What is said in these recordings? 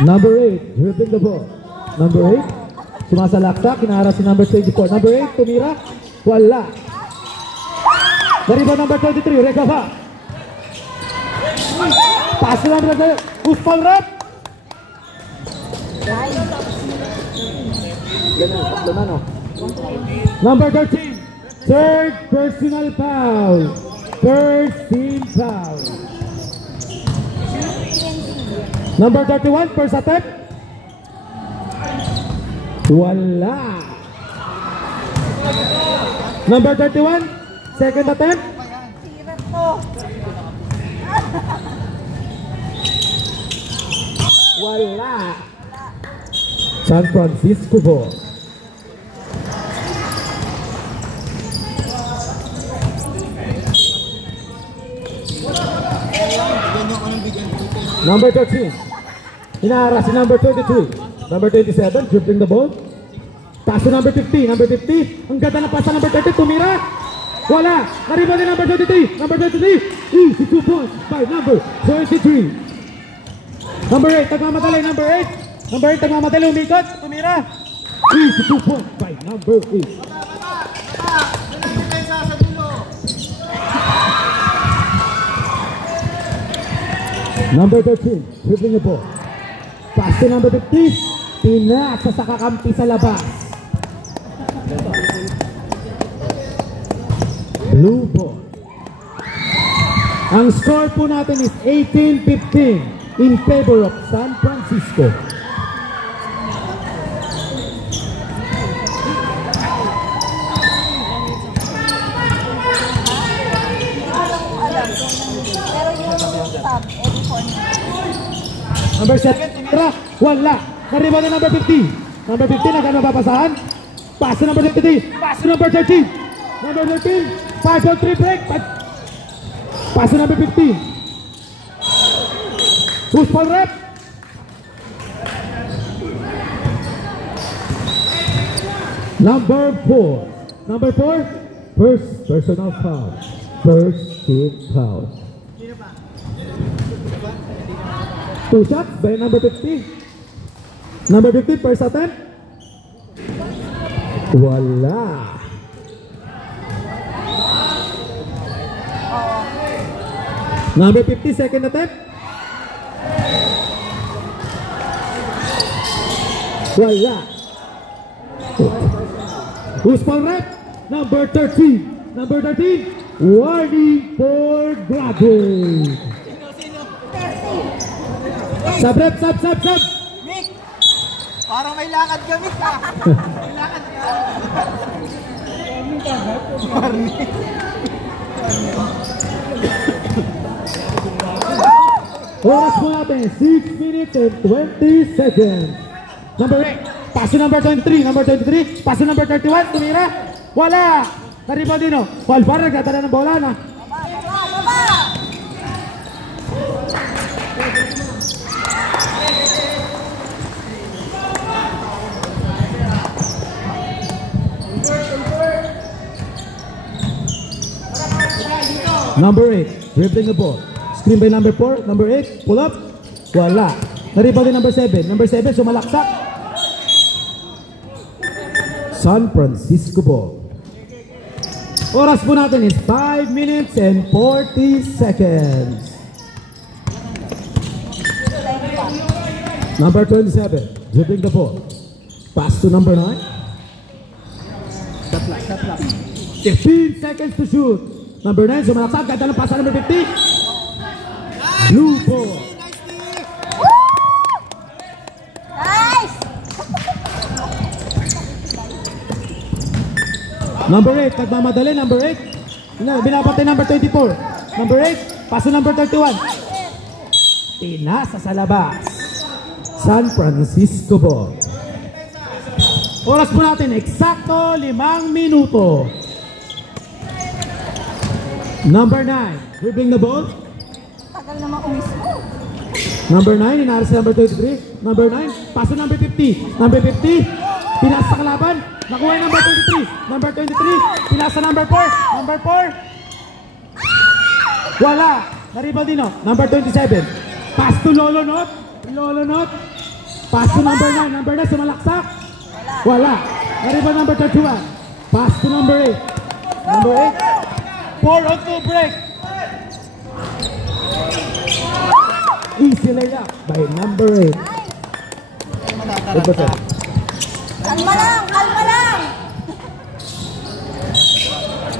Number 8, dribbling the ball. Number 8, sumasalaksak, kinaharap si number 24. Number 8, tumira, wala. Nariba number 23, recover. Pass na number 23, Uspal rep. Number 13, third personal foul. Third team foul. Number 31, first attempt. Wala. Number 31, second attempt. Wala. San Francisco ball. Number 13, hinaharas si number 23. Number 27, dribbling the ball. Pass to number 50. Number 50, ang ganda na pasa number 30, tumira. Wala. Nariba din number 23. Number 23, easy 2 points by number 23. Number 8, tagmamadali. Number 8. Number 8, tagmamadali, umikot, tumira. Easy 2 points by number 8. Number 13, dribbling the ball. Pass to number 50, pinasa sa kakampi sa labas. Blue ball. Ang score po natin is 18-15 in favor of San Francisco. Number 7, tumira, wala. Nariba na number 50. Number 50, nagano mapapasahan. Pass to number 53. Pass to number 13. Number 13, 5-on-3 break. Pass to number 15. Push ball rep. Number 4. Number 4, first personal foul. First team foul. 2 shots by number 50. Number 50, first attempt. Wala. Number 50, second attempt. Wala. Who's ball rep? Number 13. Number 13, warning for grabbing. Sub rep, sub. Mick! Parang may lakad ka, Mick, ha? May lakad ka. Oras mo natin, 6 minutes and 20 seconds. Number 8, pass to number 23. Number 23, pass to number 31. Tumira, wala. Nariba din, o. Palpar, nagkatala ng bola na. Number 8, dribbling the ball. Screen by number 4, number 8, pull up. Wala. Nariba din number 7. Number 7, sumalaksak. San Francisco ball. Oras po natin is 5 minutes and 40 seconds. Number 27, dribbling the ball. Pass to number 9. 15 seconds to shoot. Number 9, sumalaksak. Ganda ng pasa number 50. Blue ball. Nice! Number 8, nagmamadali. Number 8. Binapatay number 24. Number 8, paso number 31. Pinasa sa labas. San Francisco ball. Oras po natin, eksakto 5 minuto. Number 9, dribbling the ball. Tagal naman umismo. Number 9, inaras si number 23. Number 9, paso number 50. Number 50, pinasa sa kalaban. Nakuha yung number 23. Number 23. Pinasa number 4. Number 4. Wala. Na-rebound din, no? Number 27. Pass to Lolo Not. Lolo Not. Pass to number 9. Number 9 sumalaksak. Wala. Na-rebound number 31. Pass to number 8. Number 8. 4 on 2 break. Easy layup by number 8. Kalma lang, kalma lang.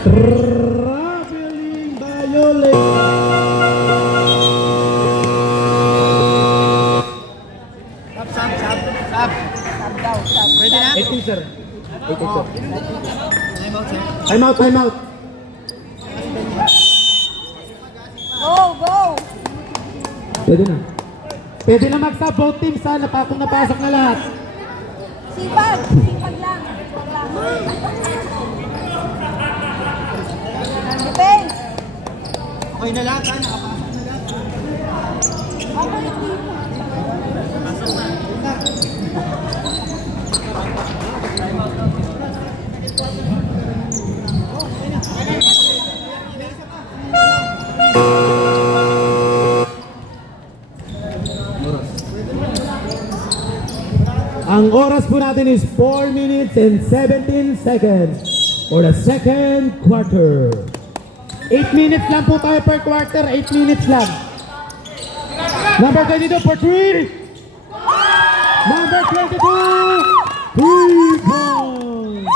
Traveling violation. Sab. Sab daw, sab. Pwede na? 18, sir. 18, sir. Time out, sir. Time out, time out. Go, go. Pwede na. Pwede na mag-stop both teams ha. Kung napasok na lahat. Sipag, sipag lang. Sipag lang. Defense. Okay na lahat, ha? Nakapasok na lahat. Okay, dito. Ang oras po natin is 4 minutes and 17 seconds for the second quarter. 8 minutes lang po tayo per quarter. 8 minutes lang. Number 22 for 3. Number 22. 3 points.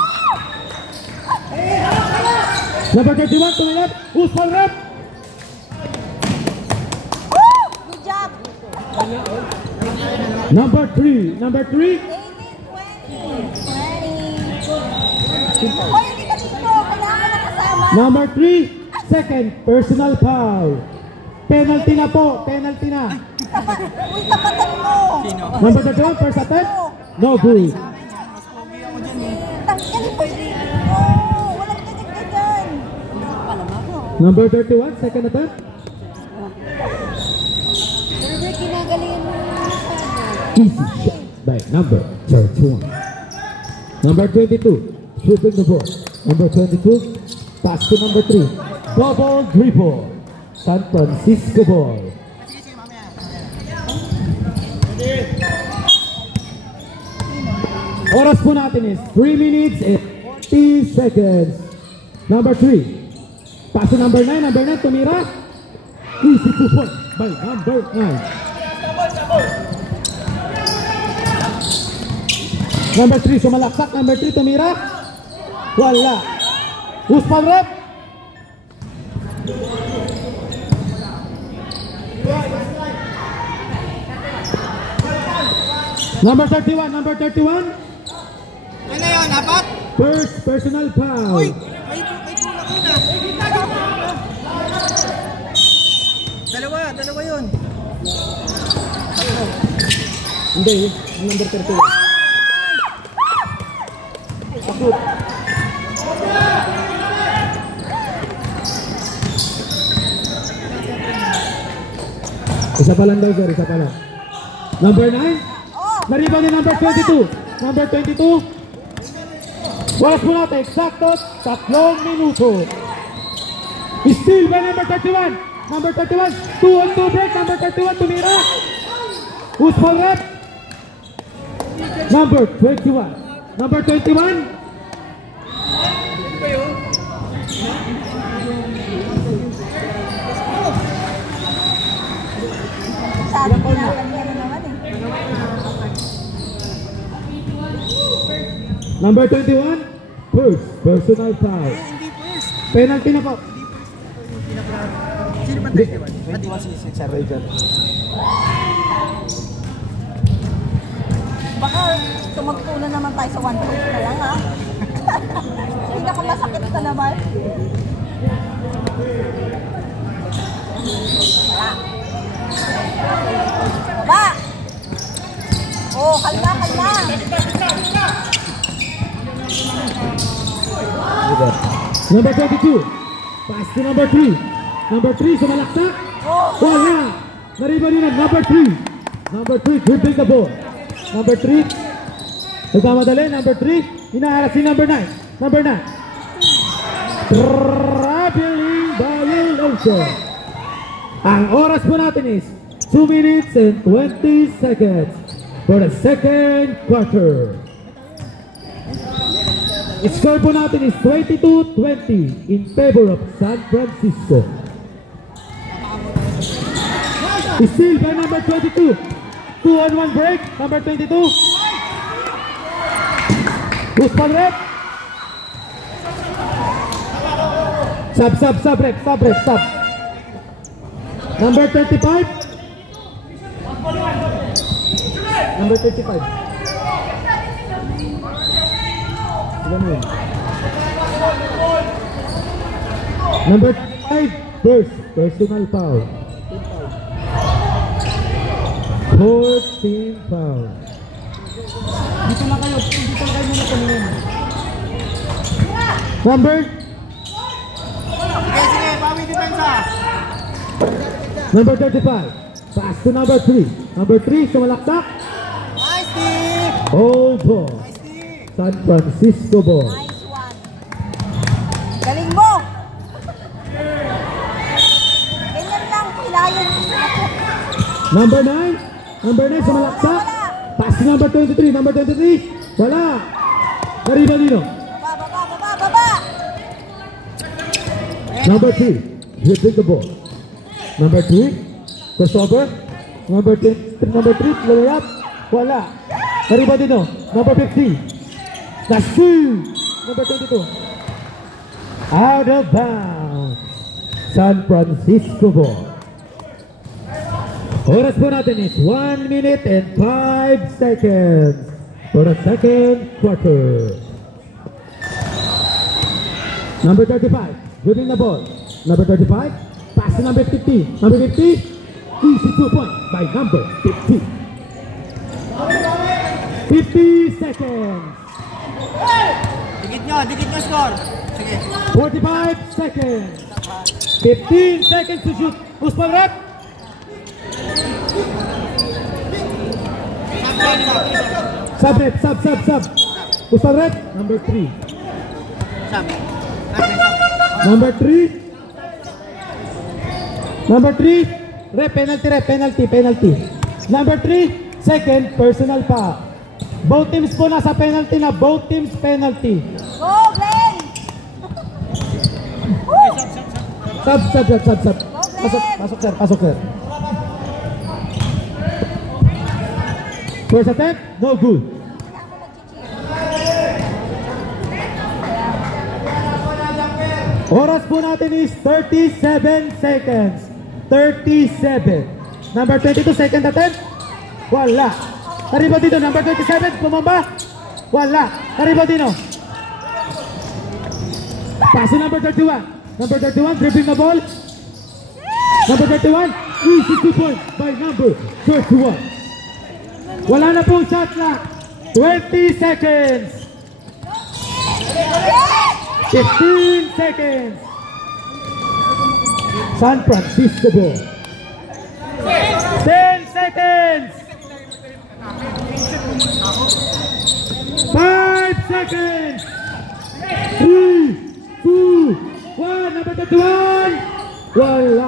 Number 31 to the left. Who's for rep? Woo! Good job. Number 3. Number 3. 18, 20. 20. Hoy, hindi ka dito. Kailangan na kasama. Number 3. Second personal foul. Penalty na po. Penalty na. Uy, tapatan mo. Number 31. First attempt. No good. Tanggalin mo yun. Oh, walang ganyan-ganyan. Number 31. Second attempt. Pero kinagalingan mo yung masyado. Easy shot by number 31. Number 22. Shooting the ball. Number 22. Pass to number 3. Double dribble. San Francisco ball. Oras po natin is 3 minutes and 40 seconds. Number 3. Pass to number 9. Number 9 tumira. Easy 2 point by number 9. Number 3 sumalaksak. Number 3 tumira. Wala. Who's foul rep? Number 31. Number 31. Ano yun, apat? First personal foul. Uy, may kuna-kuna. Dalawa yun. Tatlo. Hindi, yung number 31. Ako. Isa pa lang daw, sir. Isa pa lang. Number 9. Nariban ni number 22. Number 22. Oras po natin. Eksakto 3 minuto. Steal by number 31. Number 31. 2 on 2 break. Number 31. Tumira. Who's foul rep? Number 21. Number 21. Sabi ko na naman eh. Number 21. First personal foul. Hindi first. Penalty na po. Sino ba 21? 21 si Sir Ranger. Baka tumagpunan naman tayo sa 1 point na lang ha. Hindi na masakit ka naman. Wala. Baba! Oh, kalma, kalma. Number 22. Pass to number 3. Number 3 sumalaksak. Wala. Nariban din ang number 3. Number 3 dribbling the ball. Number 3. Nagmamadali. Number 3. Hinaharap si number 9. Number 9. Traveling violation. Ang oras po natin is 2 minutes and 20 seconds for the second quarter. Score po natin is 22-20 in favor of San Francisco. Still by number 22. 2-on-1 break. Number 22. Who's for rep? Sub, rep. Number 35. Number 35. Ilan yun? Number 5. Personal foul. 14 foul. Dito na kayo muna tumingin. Number Sige, bawi depensa. Number 35. Pass to number 3. Number 3, sumalaktak. Nice, Steve. All ball. Nice, Steve. San Francisco ball. Nice one. Galing mo! Ganyan lang, kailangan. Number 9. Number 9, sumalaktak. Pass to number 23. Number 23. Wala. Nariba dino. Baba! Number 3. Dribbling the ball. Number 3. Crossover. Number 3. Layup. Wala. Nariba dino. Number 50. That's 2. Number 22. Out of bounds. San Francisco ball. Oras po natin is 1 minute and 5 seconds for the second quarter. Number 35, dribbling the ball. Number 35, pass to number 50. Number 50, easy 2 point by number 50. 50 seconds. Dikit nyo score. Sige. 45 seconds. 15 seconds to shoot. Who's for rep? Sub. Who's for rep? Number 3. Sabi. Number 3. Number 3. Penalty. Number 3. Second, personal foul. Both teams po nasa penalty na. Both teams penalty. Go, Glenn! Sub. Pasok, sir. First attempt, no good. Oras po natin is 37 seconds. 37. Number 22, second attempt. Wala. Nariba dito, number 27, pumamba. Wala. Nariba dito. Pass to number 31. Number 31, dribbling the ball. Number 31, easy 2 point by number 31. Wala na po shot clock. 20 seconds. 15 seconds. San Francisco ball. 10 seconds. 5 seconds. 3, 2, 1. Number 31. Wala.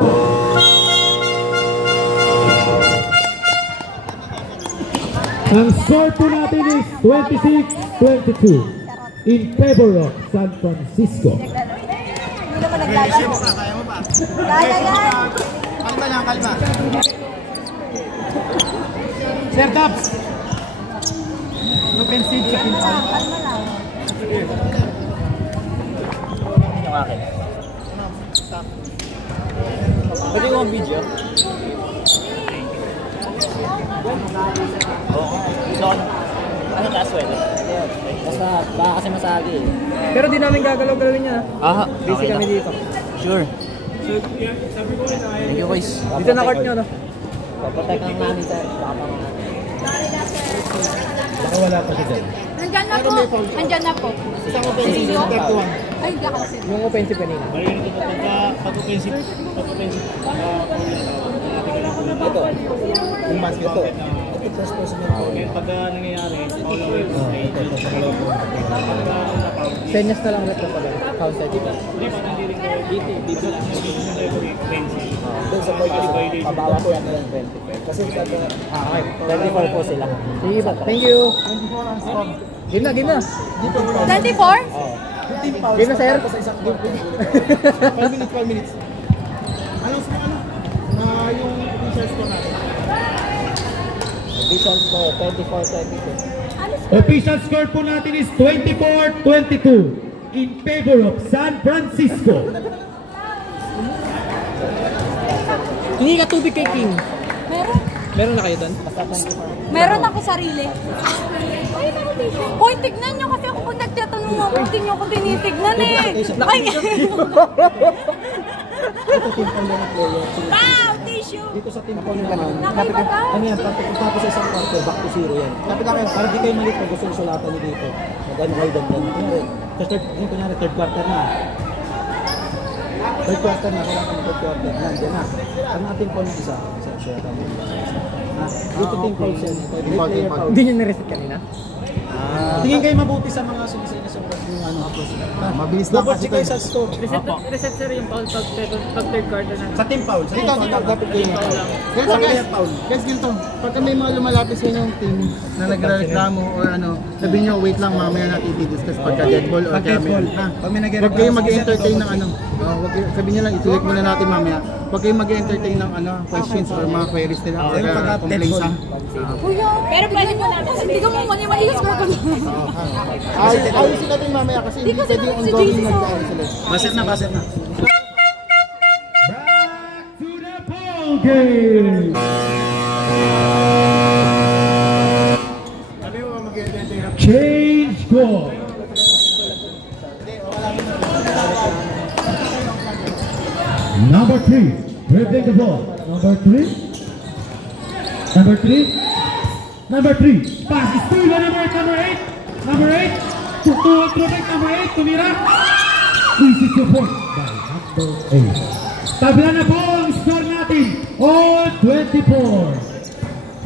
Ang score po natin is 26-22 in favor of San Francisco. Hindi naman naglalaro. Kaya mo pa. Kaya yan. Kalma lang, kalma. Sir Dubs. Open seat sa pinto. Kalma lang. Yung akin. Pwede ko ang video? Oo. Ano kaswel? Basta baka kasi masagi eh. Pero di namin gagalaw-galawin niya. Aha, Busy kami dito. Sure. Thank you guys. Dito na court nyo, no? Papatek ang namin sir. Baka wala pa siya. Nandyan na po. Ay, hindi ako kasi. Yung offensive kanina. Ito. Yung basket. Ito. First person yung foul. Pag nangyayari, all the way to sa kaloob. Senyas na lang rin ito pala. Counted. Hindi pa nandiring ko. Dito lang yung referee, 20. Doon sa boy kasi, pabawas yan ng 20. Kasi okay, 24 po sila. Sige ba? Thank you. 24 ang score. Game na, game na. Dito 24? yung team fouls. Game na, sir. Tapos sa isang game. 12 minutes. Anong yung official score natin? Official score, 24-22. Official score po natin is 24-22 in favor of San Francisco. Hindi ka tubig kay King. Meron. Meron na kayo doon? Meron ako sarili. Hoy, tignan nyo kasi ako pag nagtatanong ako, hindi nyo ako tinitignan eh. Ay! Ito team foul ng player. Wow! Tissue! Dito sa team foul yung ganun. Nakaibaga? Ano yan, tapos sa isang quarter, back to 0 yan. Lapit lang kayo, para di kayo malit pag gusto yung sulatan nyo dito. Mag-ano kayo ganyan. Kunyari, third quarter na. Third quarter na, kailangan ng third quarter. Nandiyan na. Ang ating foul ng isa. Share kami. Dito team foul siya. Player foul. Hindi nyo na-reset kanina? Tingin kayo mabuti sa mga sumisay sa oras yung ano. Mabilis lang kasi kayo sa score. Reset sir yung foul pag third quarter na. Sa team foul. Dito, dapat kayo na foul. Guys, ganito. Pagka may mga lumalapit sa inyong team na nagreklamo or ano, sabihin nyo, wait lang, mamaya natin i-discuss pagka dead ball or kaya may huwag kayong mag-entertain ng ano. Sabihin nyo lang, ituloy muna natin mamaya. Huwag kayong mag-entertain ng ano, questions or mga queries nila. Pagka complaints ha. Kuya, pero pwede mo natin. Hindi ko mo mali-mali yung score ko na. Ayusin natin mamaya kasi hindi pwede yung ongoing nag-ano sila. Baset na. Back to the ball game. Change goal. Number 3, dribbling the ball. Number 3, pass is to number 8. Tutuwag throwback, number 8, tumira. This is your point by number 8. Tabla na po ang score natin, all 24.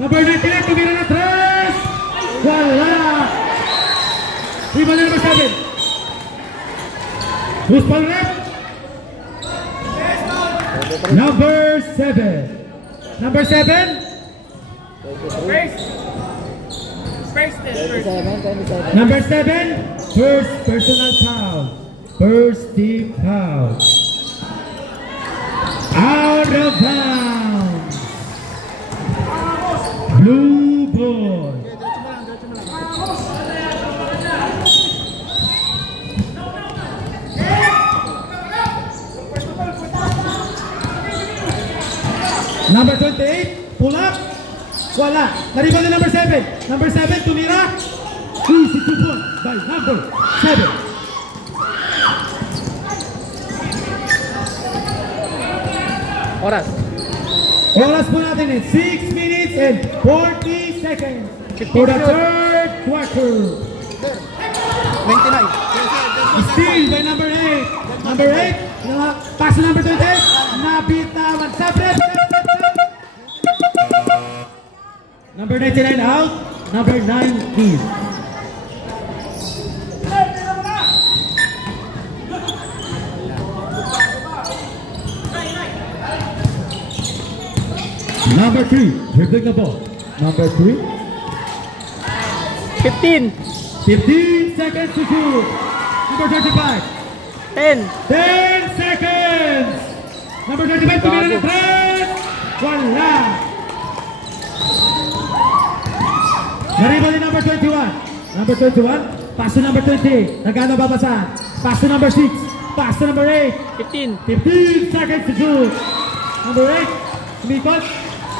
Number 99, tumira na 3. Wala. Iba na number 7. Who's ball rep? Number 7. Number 7. Number 7. First personal foul. First team foul. Out of bounds. Blue ball. Number 28, pull up. Wala. Nariban na number 7. Number 7, tumira. Easy to point by number 7. Oras. Oras po natin is 6 minutes and 40 seconds for the third quarter. 29. Steal by number 8. Number 8, pass to number 28. Nabitawan sa press. Number 99 out. Number 19. Number 3, dribbling the ball. Number 3. 15. 15 seconds to shoot. Number 35. 10. 10 seconds. Number 35, tumira na 3. Wala. Nariban din number 21. Number 21, pass to number 28. Nagano babasahan. Pass to number 6. Pass to number 8. 15. 15 seconds to shoot. Number 8, umikot.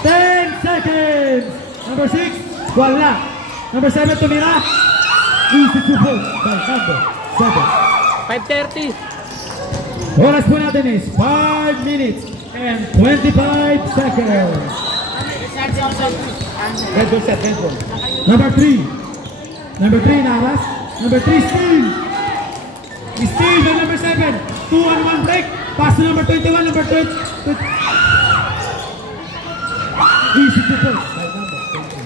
10 seconds. Number 6, wala. Number 7, tumira. Easy to point by number 7. 5:30. Oras po natin is 5 minutes and 25 seconds. Red ball set, red ball. Number 3. Number 3, Naras. Number 3, steal. Steal by number 7. 2-on-1 break. Pass to number 21, number 20. Easy to point by number 20.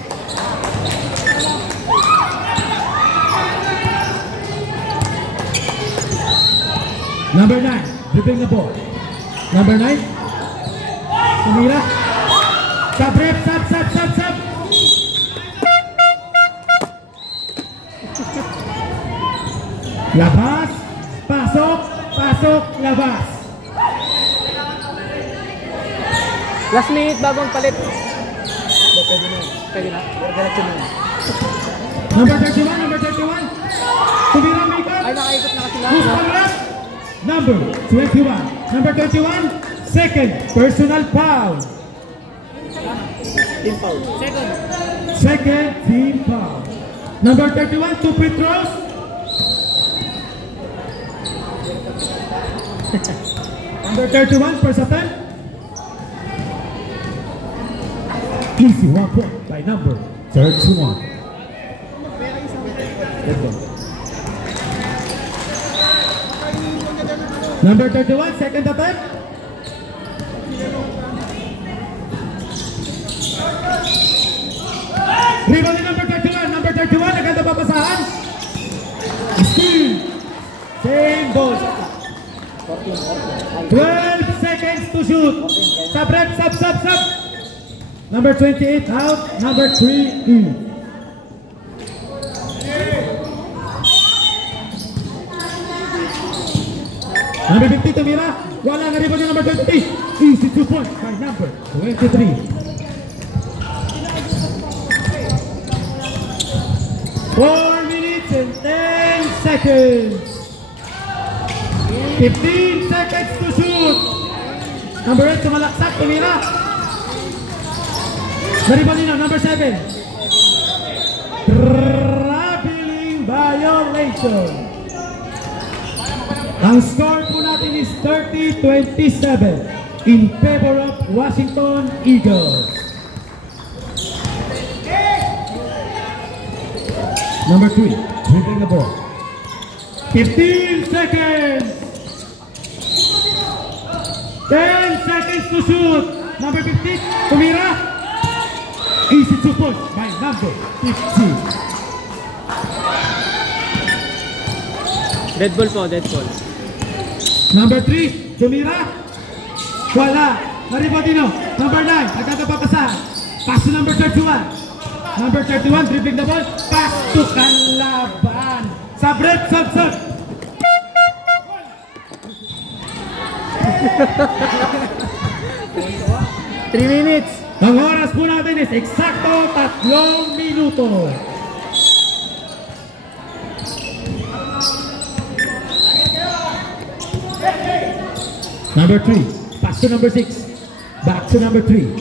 Number 9, dribbling the ball. Number 9, tumira. Sub rep, sub. Labas, pasok, labas. Last minute bagong palit. Pwede na. Pwede na. Diretso na. Number 31. Tumira, makeup. Ay, nakaikot na kasi Who's lahat. on rep? Number 21. Number 21, second personal foul. Team foul. Second team foul. Number 31, 2 free throws. Number 31, first attempt. Easy 1 point by number 31. Number 31, second attempt. Rebound ni number 31. Number 31, agad na papasahan. Steal. Same ball. 12 seconds to shoot. Sub rep, sub. Number 28 out. Number 3 in. Number 50 tumira. Wala na rebound ni number 23. Easy 2 points by number 23. 4 minutes and 10 seconds. 15 seconds to shoot. Number 8 tumalaksak, tumira. Naribalino, number 7. Traveling violation. Ang score po natin is 30-27 in favor of Washington Eagles. Number 3, dribbling the ball. 15 seconds. 10 seconds to shoot. Number 50, tumira. Easy 2 points by number 50. Dead ball po, dead ball. Number 3, tumira. Wala. Naribadino. Number 9, agad na papasa. Pass to number 31. Number 31, dribbling the ball. Pass to Kalaban. Sub rep, sub. 3 minutes. Ang oras po natin is eksakto 3 minuto. Number 3, pass to number 6. Back to number 3.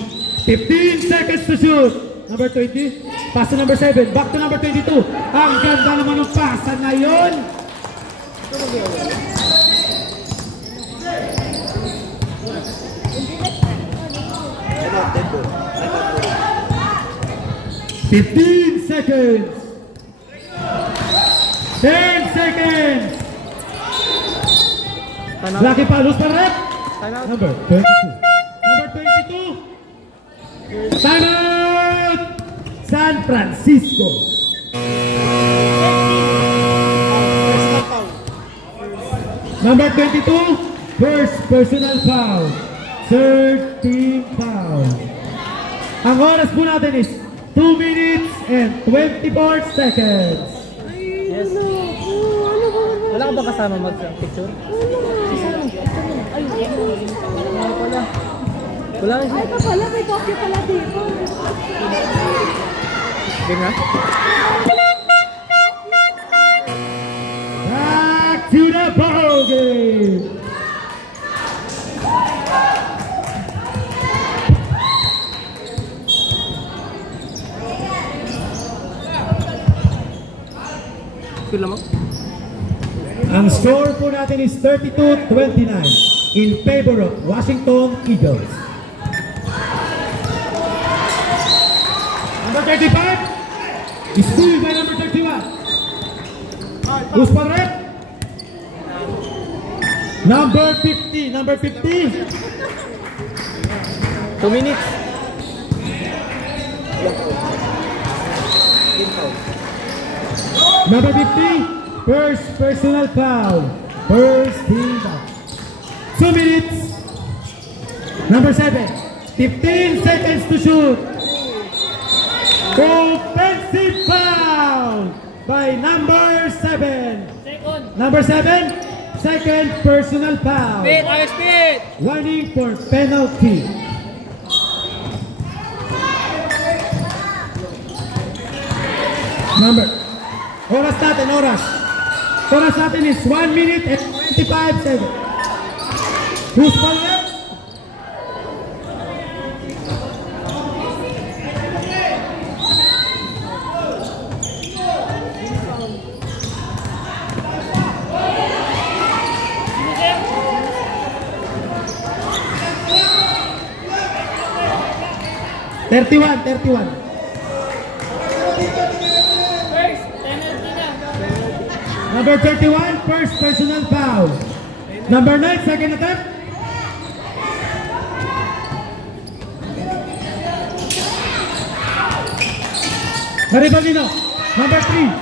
15 seconds to shoot. Number 20, pass to number 7. Back to number 22. Ang ganda naman ng pasa na yun. Dead ball. 15 seconds. 10 seconds. Lucky Palos pa rep. Number 22. Number 22. Time out! San Francisco. Number 22. First personal foul. Third team foul. Ang oras po natin is 2 minutes and 24 seconds. Yes. Wala ka ba kasama mag-picture? Wala ka. Ay, pala, may copy pala dito. Game na? Back to the ball game. Ang score po natin is 32-29 in favor of Washington Eagles. Number 35 is steal by number 31. Who's for red? Number 50. Number 50. 2 minutes. Number 50. First personal foul. First team foul. 2 minutes. Number 7. 15 seconds to shoot. Offensive foul by number 7. Number 7, second personal foul. Speed, ayos speed. Warning for penalty. Oras natin, oras. Oras natin is 1 minute and 25 seconds. Who's ball left? Thirty-one. Number 31, first personal foul. Number 9, second attempt. Maribalino, number 3.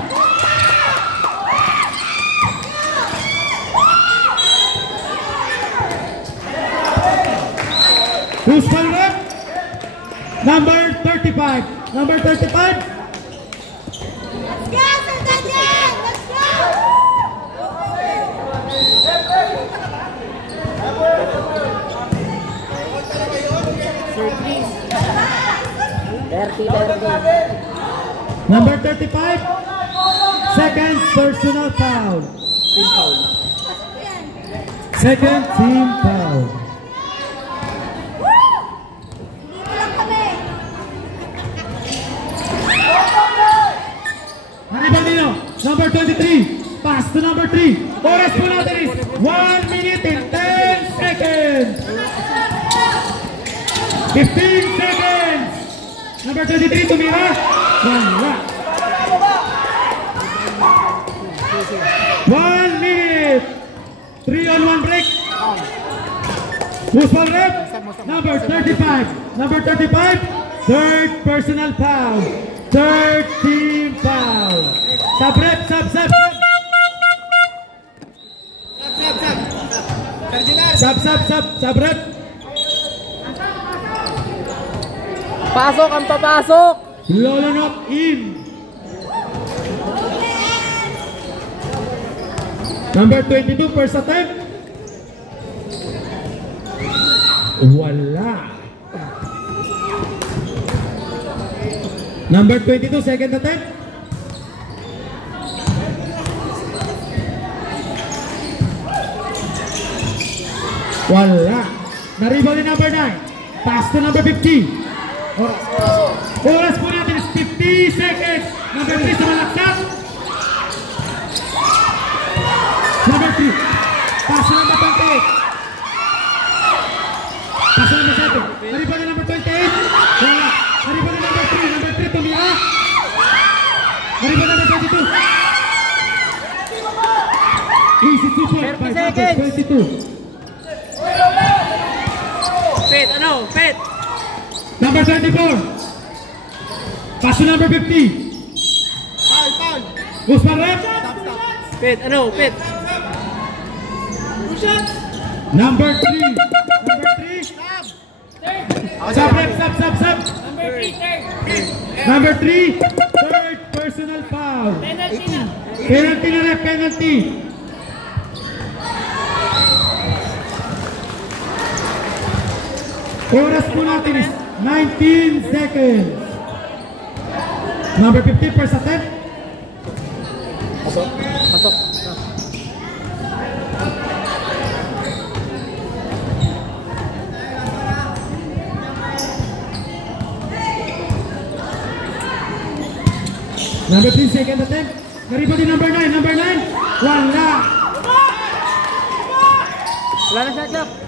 Who's foul rep? Number 35. Number 35. Yes, Sir Daniel! Let's go! Number 35. Second personal foul. Team foul. Second team foul. Dito lang kami. Maribalino, number 23. Pass to number 3. Oras po natin is 1 minute and 10 seconds. 15 seconds. Number 23, tumira. Wala. 1 minute. 3-on-1 break. Who's ball rep? Number 35. Number 35, third personal foul. Third team foul. Sub rep, sub. Sub rep. Pasok ang papasok. Lolonok in. Number 22, first attempt. Wala. Number 22, second attempt. Wala. Na-rebound ni number 9. Pass to number 50. Oras po natin is 50 seconds. Number 3 sa malaksak. Number 3. Pass to number 28. Pass to number 7. Na-rebound ni number 28. Wala. Na-rebound ni number 3. Number 3 tumira. Na-rebound number 22. Easy 2 point by number 22. Pet, ano? Pet. Number 24. Pass to number 50. Foul. Usman rep. Pet, ano? Pet. Number 3. Number 3. Sub rep, sub. Number 3. Third personal foul. Penalty na rep, penalty. Oras po natin is 19 seconds. Number 50, first attempt. Pasok. Number 3, second attempt. Nariba din number 9. Number 9. Wala. Wala na shot.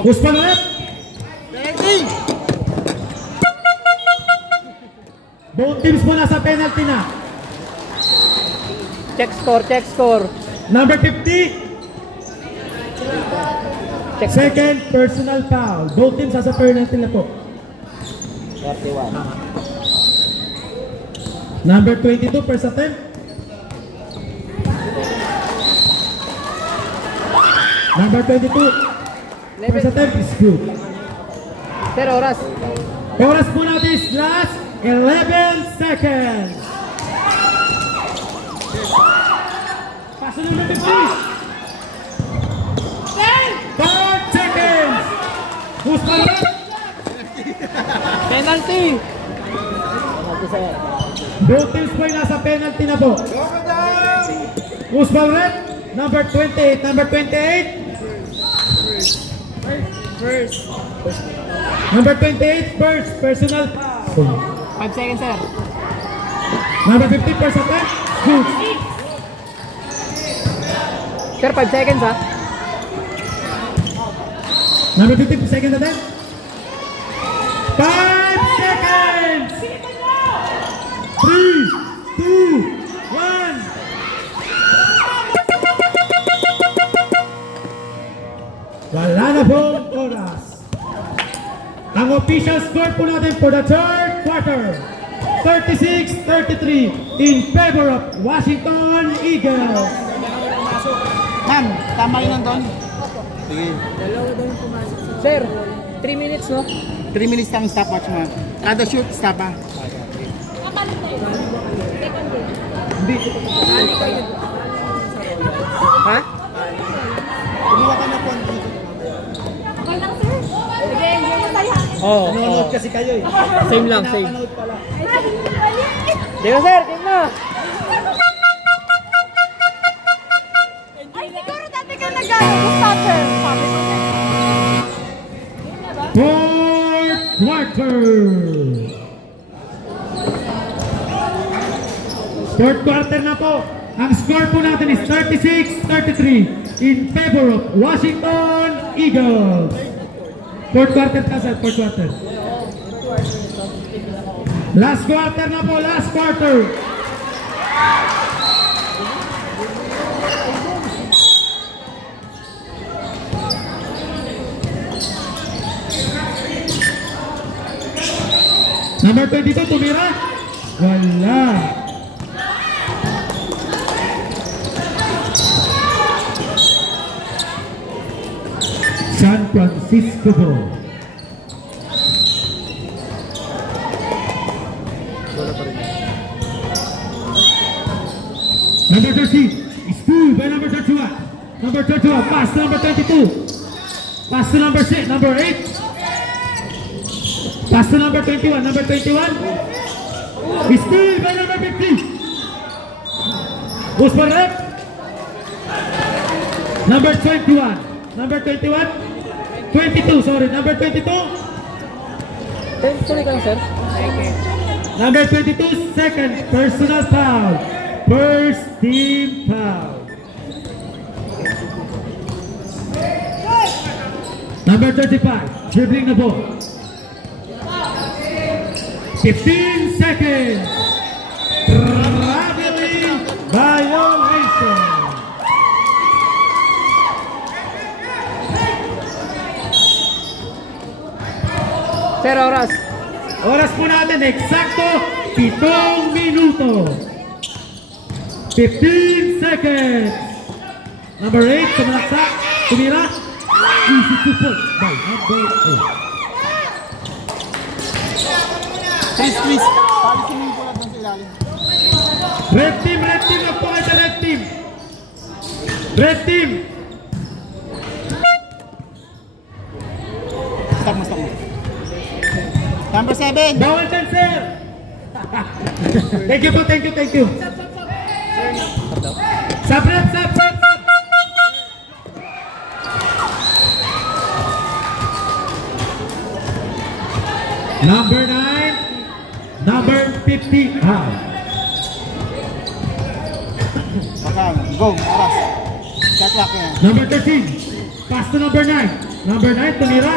Usman rep. Both teams po nasa penalty na. Check score. Number 50. Second personal foul. Both teams nasa penalty na po. 41. Number 22, first attempt. Number 22. First attempt is good. Sir, oras. Oras po natin is last 11 seconds. Paso number 50. 5 seconds. Who's the left? Penalty. Both teams po ay nasa penalty na po. Who's the left? Number 28. Number 28. First. Number 28, first, personal foul. 5 seconds, sir. Number 50, first attempt, good. Sir, 5 seconds, ha? Number 50, second attempt. 5 seconds! 3, 2, 1. Wala na po oras. Ang official score po natin for the third quarter, 36-33 in favor of Washington Eagles. Ma'am, tama yun nandun? Sige. Sir, 3 minutes, no? 3 minutes lang stopwatch, ma'am. Kada shoot, stop pa. Hindi. Ha? Kumuha ka na po. Okay lang, sir. Sige, enjoy mo tayo. Oo. Nanonood kasi kayo eh. Same lang, same. Nanonood pala. Di ba, sir? Game na. Ay, siguro dati ka nag-stopper. Sabi ko na. Fourth quarter. Fourth quarter na po. Ang score po natin is 36-33 in favor of Washington Eagles. Fourth quarter ka, sir. Fourth quarter. Last quarter na po. Last quarter. Number 22, tumira. Wala. San Francisco ball. Number 13 is pulled by number 31. Number 31, pass to number 22. Pass to number 6, number 8. Pass to number 21. Number 21 is pulled by number 50. Who's for left? Number 21. Number 21. 22, sorry. Number 22. Sorry ka lang, sir. Number 22, second personal foul. First team foul. Number 35, dribbling the ball. 15 seconds. Traveling violation. Sir, oras. Oras po natin, eksakto 7 minuto. 15 seconds. Number 8, tumalaksak, tumira. Easy to put by number 8. Please. Palisin mo yung pulat doon sa ilalim. Red team na po kayo sa red team. Red team. Stop mo. Number 7. Bawal dyan, sir. Thank you po, thank you. Sap. Number 9, number 50 out. Baka, go, oras. Shot clock yan. Number 13, pass to number 9. Number 9, tumira.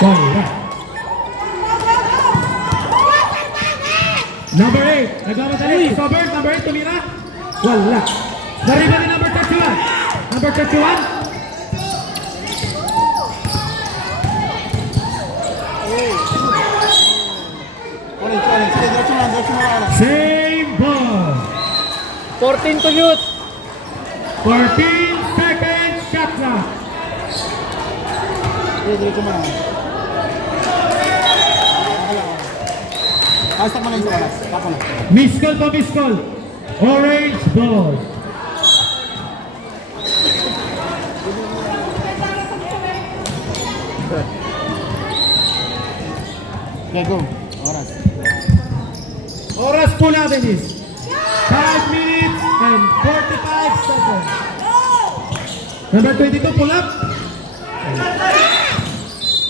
Wala. Number 8, nagmamadali. Cover, number 8, tumira. Wala. Nariba ni number 31. Number 31. Orange. Sige, diretso mo oras. Same ball. 14 to shoot. 14 seconds shot shot. Diretso mo lang. Pasok mo na yung sa oras. Pasok na. Miss call po, miss call. Orange ball. Okay, go. Oras. Oras po natin is 5 minutes and 45 seconds. Number 22, pull up.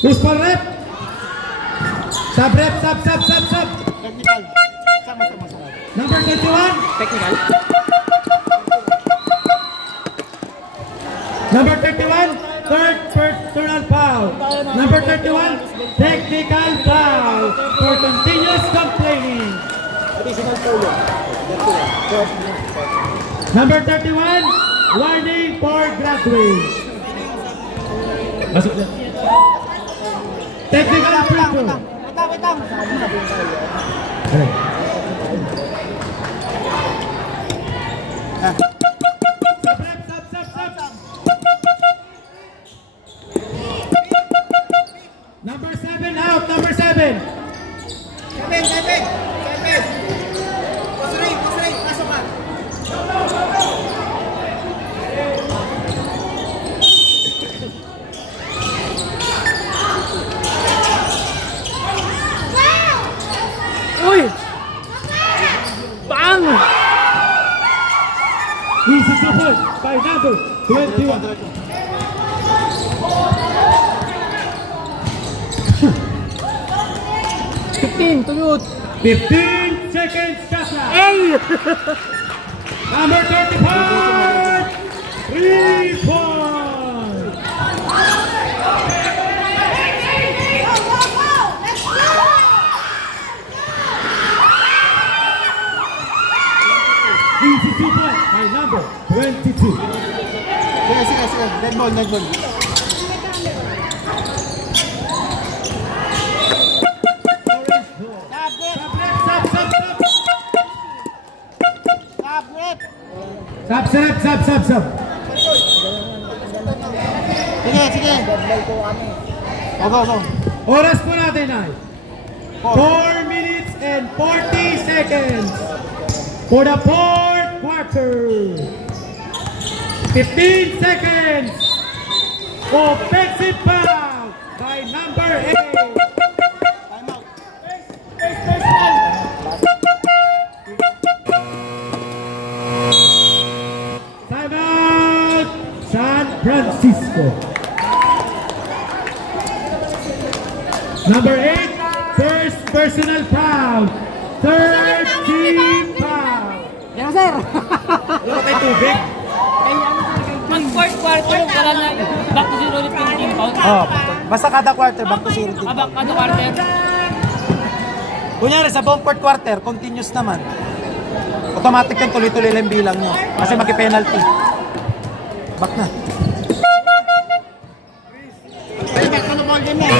Push for rep. Sub rep, sub. Technical. Sama. Number 21. Technical. Number 31, third personal foul. Number 31, technical foul for continuous complaining. Additional foul. Number 31, warning for graduate. Masuk na. Technical free throw. Wait lang. Alright. Sub. Number 7 out, number 7. 7. Pasuri, pasok ka. Uy! Bang! Easy to put by number 21. Tuyot! 15 seconds shot clock. Ay! Number 35, 3 points. Easy 2 points by number 22. Sige. Red ball. Sub. Sige. Go. Oras po natin ay 4 minutes and 40 seconds for the fourth quarter. 15 seconds. Offensive foul by number 8. Time out. Time out, San Francisco. Number 8, first personal foul. Third team foul. Yan, sir! Wala kayo tubig? Pag fourth quarter, wala na back to zero ulit yung team foul. Oh, basta kada quarter, back to zero. Back kada quarter. Kunyari, sa buong fourth quarter, continuous naman. Automatic yan, tuloy-tuloy lang bilang nyo. Kasi maki-penalty. Back na. Back to the ball game yan.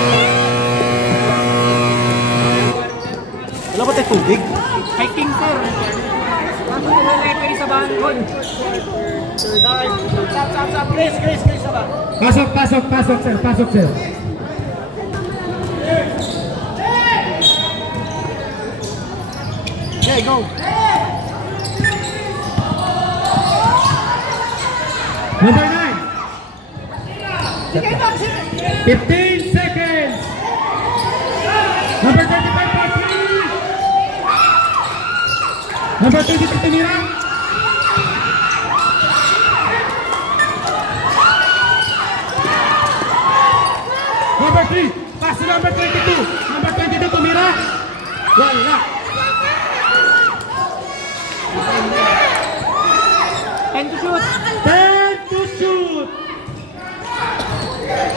Wala ba tayo tubig? Hiking, sir. Ano na kayo sa bangkon? Stop. Chris, sa ba? Pasok, sir. Okay, go. Number 9. 15 seconds. Number 35 for 3. Number 23 Timira. Number 3. Pass to number 22. Number 22 Timira. Wala. Time to shoot. 10 to shoot.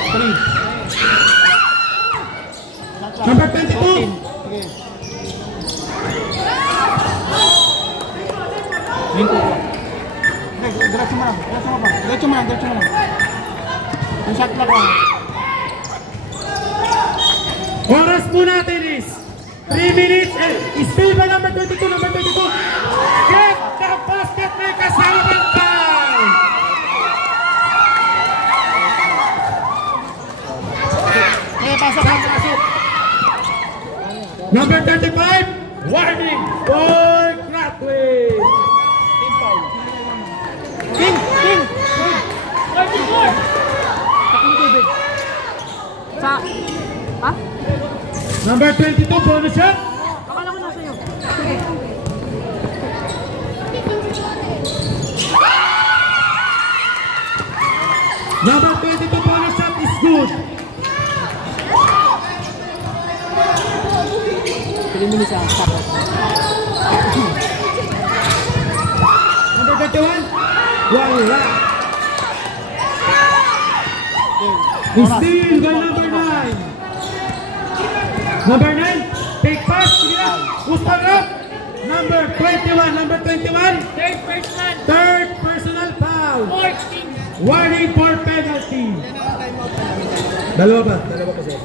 3. Number 22. Diretso mo lang. Yung shot clock lang. Oras po natin is 3 minutes and still by number 22. Get the basket, may kasama ng foul. Number 35, warning for Cratway. King! 44. Takong tubig. Sa... Ha? Number 22, bonus shot. Akala ko nasa iyo. Number 22, bonus shot is good. Pili mo sa tapos. Number 31, wala. Steal by number 9. Number 9, take pass. Gusto up. Number 21. Third personal foul. 14. Warning for penalty. Dalawa ba? Sir.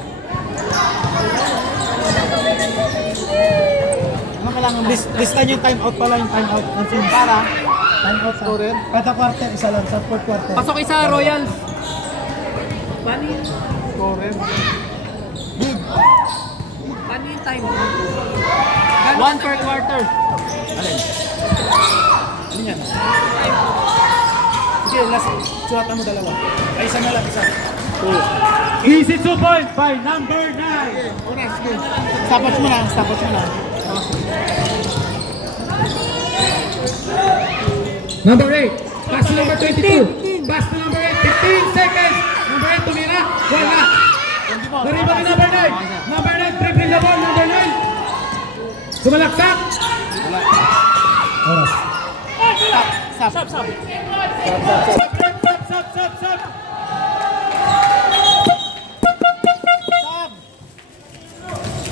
Ano kailangan mo? Listan yung timeout pala yung timeout. Para? Timeout sa scorer? Kada quarter, isa lang. Sa fourth quarter. Pasok isa Royals. Paano yun? Scorer. Paano yung time? 1 per quarter. Ano yan? Sige, last. Suwatan mo dalawa. Ay, isa na lang, isa. Easy 2 point by number 9. Una, sige. Stopwatch mo na. Number 8, pass to number 22. Pass to number 8, 15 seconds. Number 8, tumira. Wala. Nariba ni number 9. Number 9, dribbling the ball. Number 9. Sumalaksak. Oras. Stop. Stop.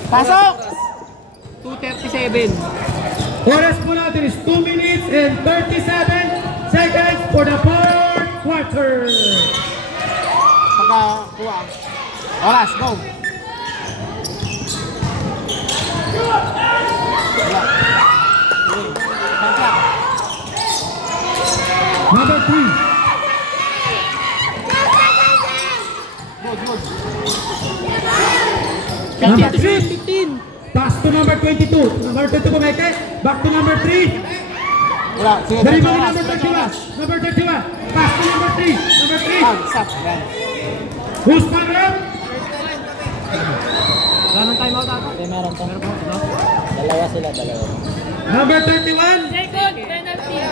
Pasok! 2:37. Oras po natin is 2 minutes and 37 seconds for the fourth quarter. Pagkakuha. Oras, go! Number 3. Number 3. Pass to number 22. Number 22 po, Mike. Back to number 3. Wala, sige. Delivery oras, number diretso 31. oras. Number 31. Pass to number 3. Number 3. Stop. Yan. Who's power up? Ganong time out ako? Meron to. Dalawa. Number 31. Second penalty.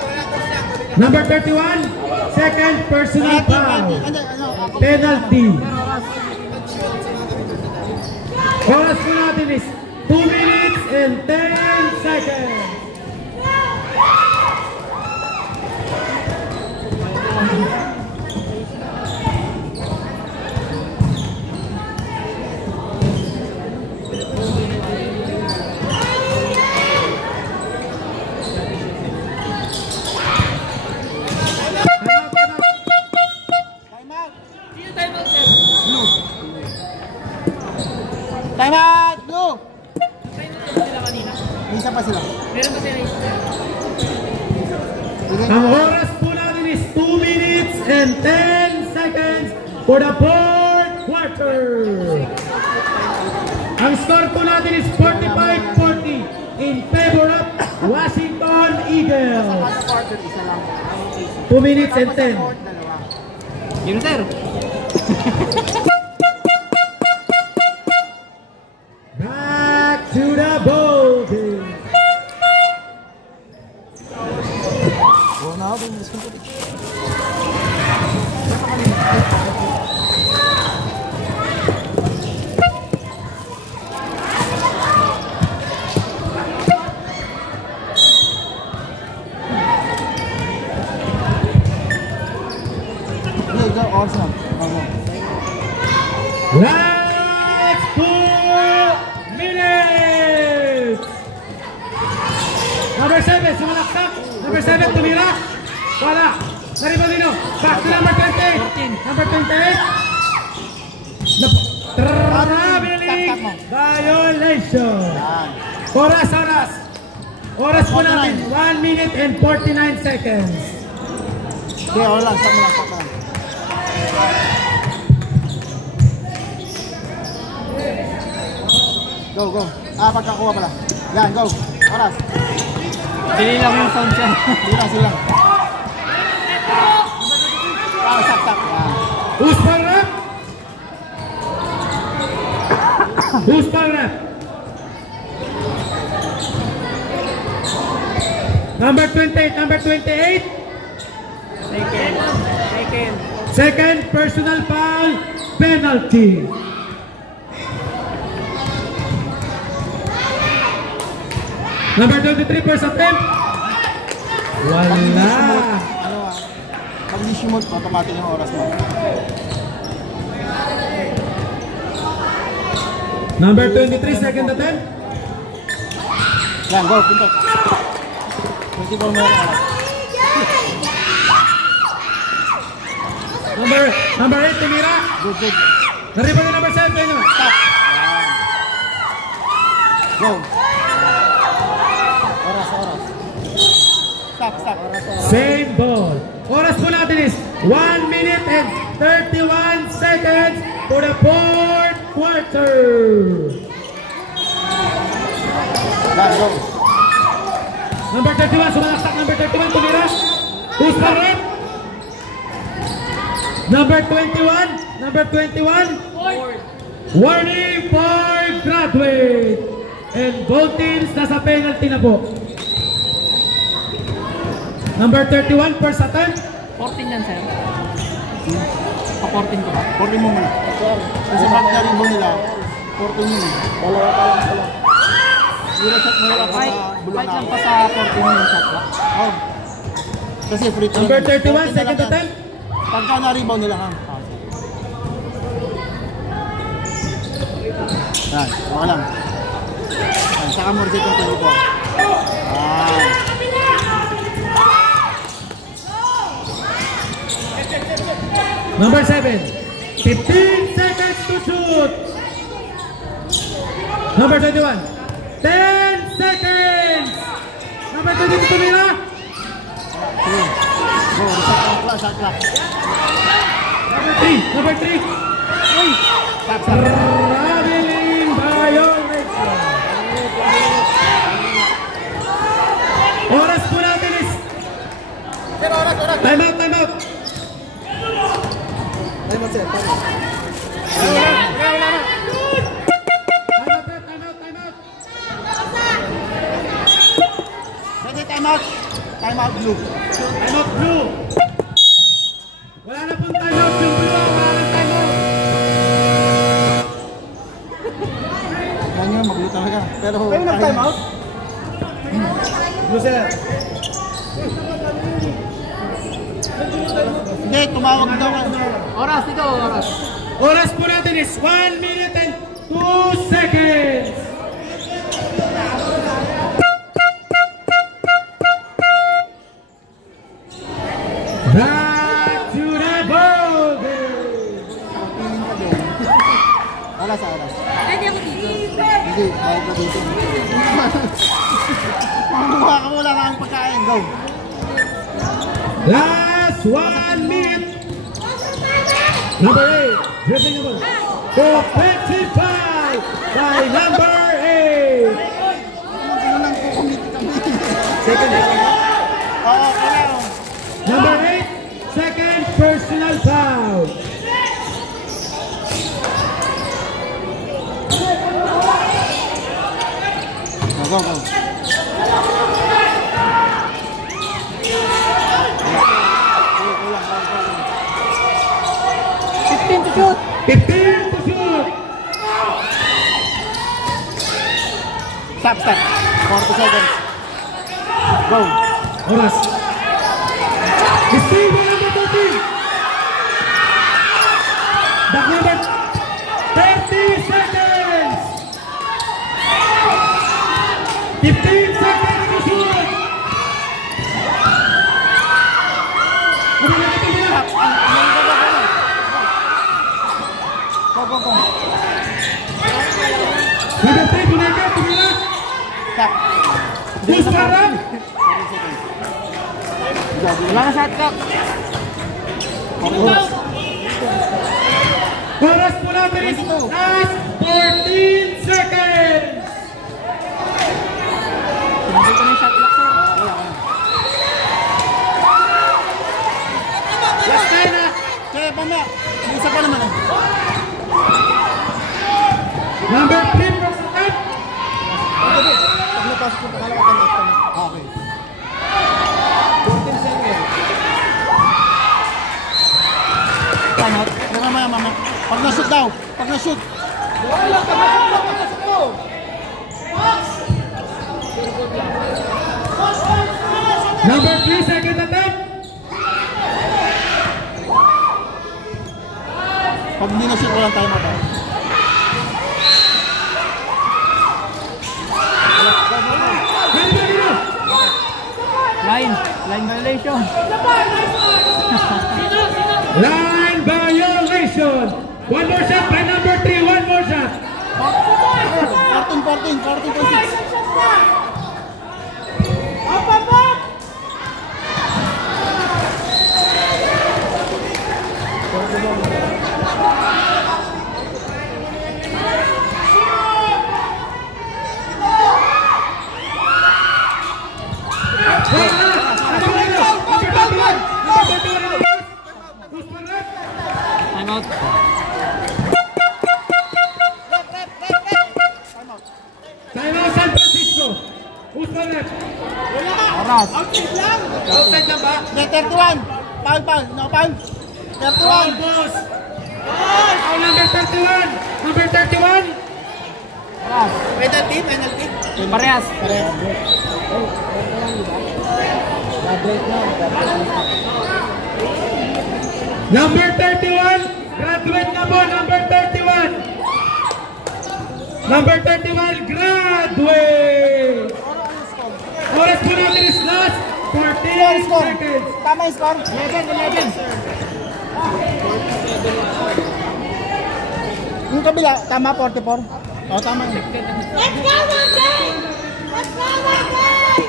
Number 31. Second personal foul. Penalty. Oras po natin is 2 minutes and 10 seconds. Sino time out, sir? Time out! Go! Time out ba sila kanina? Isa pa sila. Meron ba sila isa? Ang oras po natin is 2 minutes and 10 seconds for the fourth quarter. Ang score po natin is 45-40 in favor of Washington Eagles. 2 minutes and 10. Yun, sir. Back to the ball game. Go, oras na. Last 2 minutes. Number 7, sumalaksak. Number 7, tumira. Wala. Naribadino. Back to number 28. Number 28. Traveling violation. Oras. Oras po natin. 1 minute and 49 seconds. Sige, wala. Stop mo lang. Go. Pagkakuha pala. Yan, go. Oras. Dili lang yung sound siya. Sila. Sak. Who's power up? Who's power up? Number 28, number 28. Second personal foul, penalty. Number 23, first attempt. Wala. Pag ni-shimot, automatic yung oras mo. Number 23, second attempt. Yan, go, pinto. 24 mo yung oras. Number 8, tumira. Good. Nariba na number 7, kayo. Stop. Go. Oras. Stop. Same ball. Oras po natin is 1 minute and 31 seconds for the fourth quarter. Yan, go. Number 31, sumalaksak number 31, tumira. Who's correct? Number 21. Warning for graduate. And both teams nasa penalty na po. Number 31, first attempt. 14 yan, sir. Pa-14 ko ba? 14 mo muna. Kasi pag na-rin mo nila, 14 yun. Dalawa pa lang pala. I-reset mo nila sa bulong Lang pa sa 14 yung shot ba? Oh. Kasi free throw. Number 31, second attempt. Pagka na-rebound nila ha. Yan, okay lang. Yan, saka mo reset yung tuloy ko. Yan. Number 7, 15 seconds to shoot. Number 21, 10 seconds. Number 22, tumira. Go, reset clock. Number 3. Traveling violation. Oras po natin is time out. Time out blue. Time out blue. Wala na pong time out yung blue. Wala na time out. Yan yun, mag-blue talaga. Pero Kayo nag-time out? Blue sir. Hindi, tumawag daw ka. Oras dito, oras. Oras po natin is 1 minute and 2 seconds. Back to the ball game. Oras. Pwede ako dito. Hindi, kahit na dito. Makuha ka mula ng pagkain. Go. Last 1 minute. Number 8, dribbling the ball. Offensive foul by number 8. Second. Oo, kailangan. Number 8, second personal foul. Go. 15 to shoot. 15 to shoot. Stop. 40 seconds. Go. Oras. Steve number 13. Back number 30 seconds. 15 seconds to shoot. Go. Number 3, Buneka, tumira. Stop. Who's para? Wala na shot clock. Oras po natin is last 14 seconds. Kala ko 10-8 ka na. Okay. Time out. Mamaya. Pag na-shoot daw. Pag na-shoot. Number 3, second attempt. Pag hindi na-shoot, walang time out. Line violation. Line violation. One more shot by number 3. One more shot. 14.6. Time out. Time out San Francisco. Who's the left? Oras. Outside lang ba? 31. Foul. No, foul. 31. Boss. Oh, number 31. Number 31. Oras. Penalty. Parehas. Number 31. Graduate na po. Number 31. Number 31. Graduate. Oras po natin is last 14 seconds. Tama yung score. 11. Yung kabila, tama 44. Oo, tama yun. Let's go, Monday! Let's go, Monday!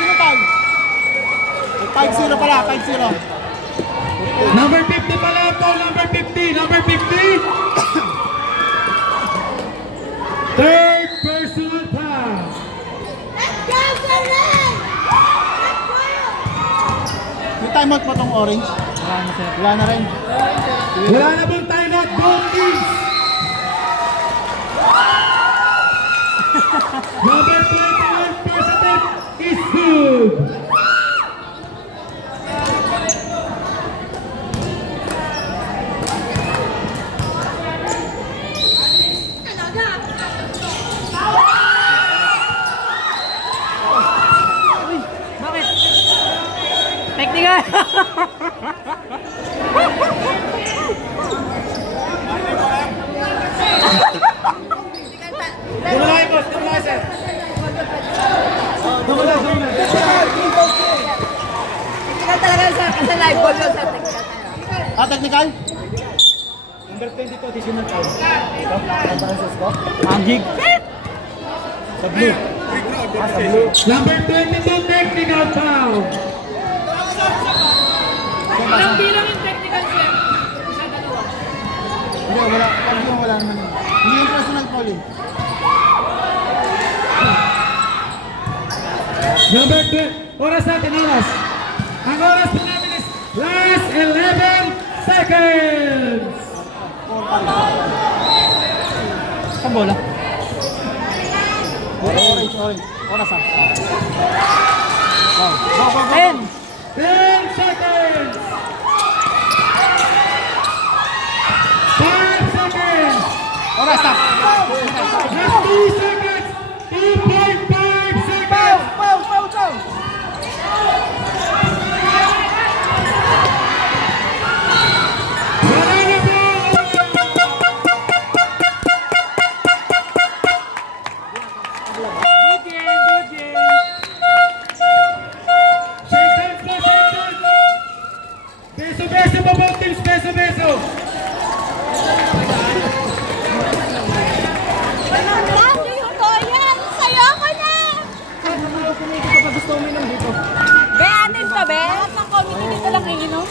Sino foul? 5-0 pala, 5-0. Number 50 pala po. Number 50. Number 50. Third personal foul. Let's go, Monday! Let's go! May timeout pa tong orange? Wala na rin. Wala na pong timeout. Both teams. Number 21 first attempt is good. Bakit? Technical. Dumulay, boss. Dumulay, sir. Dumulay. Technical talaga sa kasi live ball yun sa technical tayo. Ah, technical? Number 22, additional foul. Agig. Sa blue. Number 22, technical foul. Ilang bilang yung technical, sir? Isa, dalawa. Hindi, wala. Pag yun, wala naman yun. Hindi yung personal foul yun. Number 2, oras natin, oras. Ang oras po natin is last 11 seconds. Ang bola. Orange. Oras ah. Go. 10. 10 seconds. 5 seconds. Oras ah. Just 2 seconds. 2.5 seconds. Foul. Wala na po. Good game. Shake hands po, shake hands. Beso po both teams, beso. Lagi yung koyan! Sayo ko na! Be, atin to, be? Lahat ng committee dito lang iinom.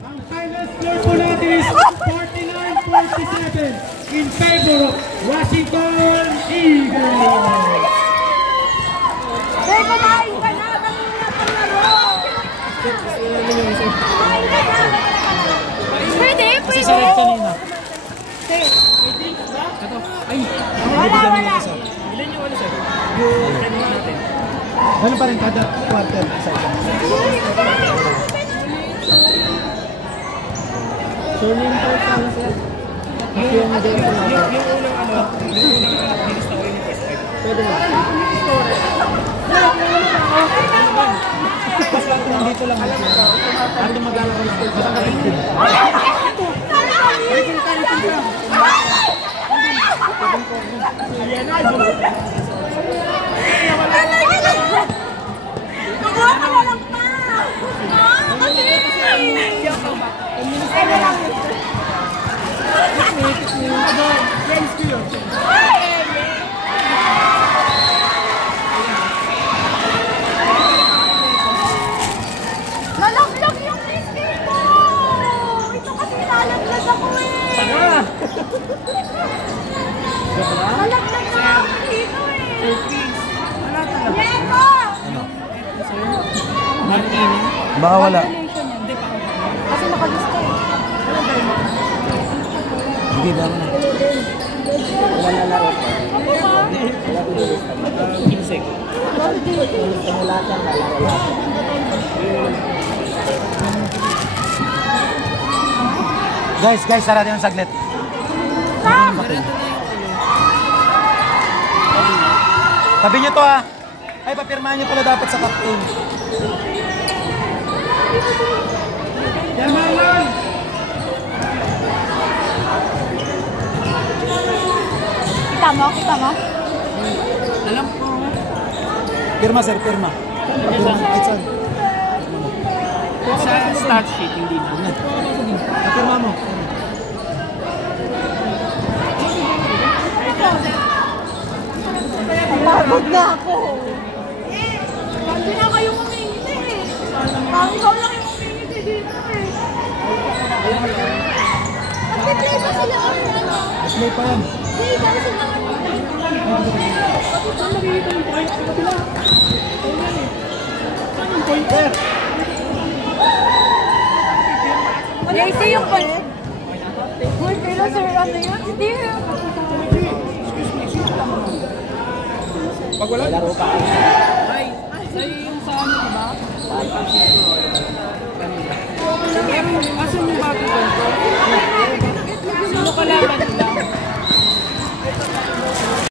Ang final score po natin is 49-47 in favor of Washington Eagles. Be, kumain ka na! Nangingat ang laro! Kumain ka na! Ito. Ay, Wala. ilan yung ano sir? Yung training natin. Ano pa rin kada quarter isa? Turning point na sir. Yung unang nilista ko yung first time. Pwede na. Dito lang ako. Ano magana ko lang. Basta ka rin. Nalaglag yung biscuit ko! Ito kasi nalaglag ako eh! Nalaglag na ako dito eh! Diego! Baka wala. Kasi nakalista eh. Hindi daw na. Guys, tara din saglit. Tabi nyo to ah. Ay, papirmahan nyo pala dapat sa captain. Kita mo? Alam ko. Pirma sir, pirma. Pirma, ay saan? Sa start sheet, hindi na. Pirma mo. Pagod na ako. Hindi na kayo mamingiti eh. Parang ikaw lang yung mamingiti dito eh. Nag-play ba sila kami ano? Play pa yan. Play ba sila kami? Ito yung point. Uy, pero sir, ano yun? Hindi. Pag wala, laro pa. Ay, yung sa ano, diba? Meron, asan yung bago ko?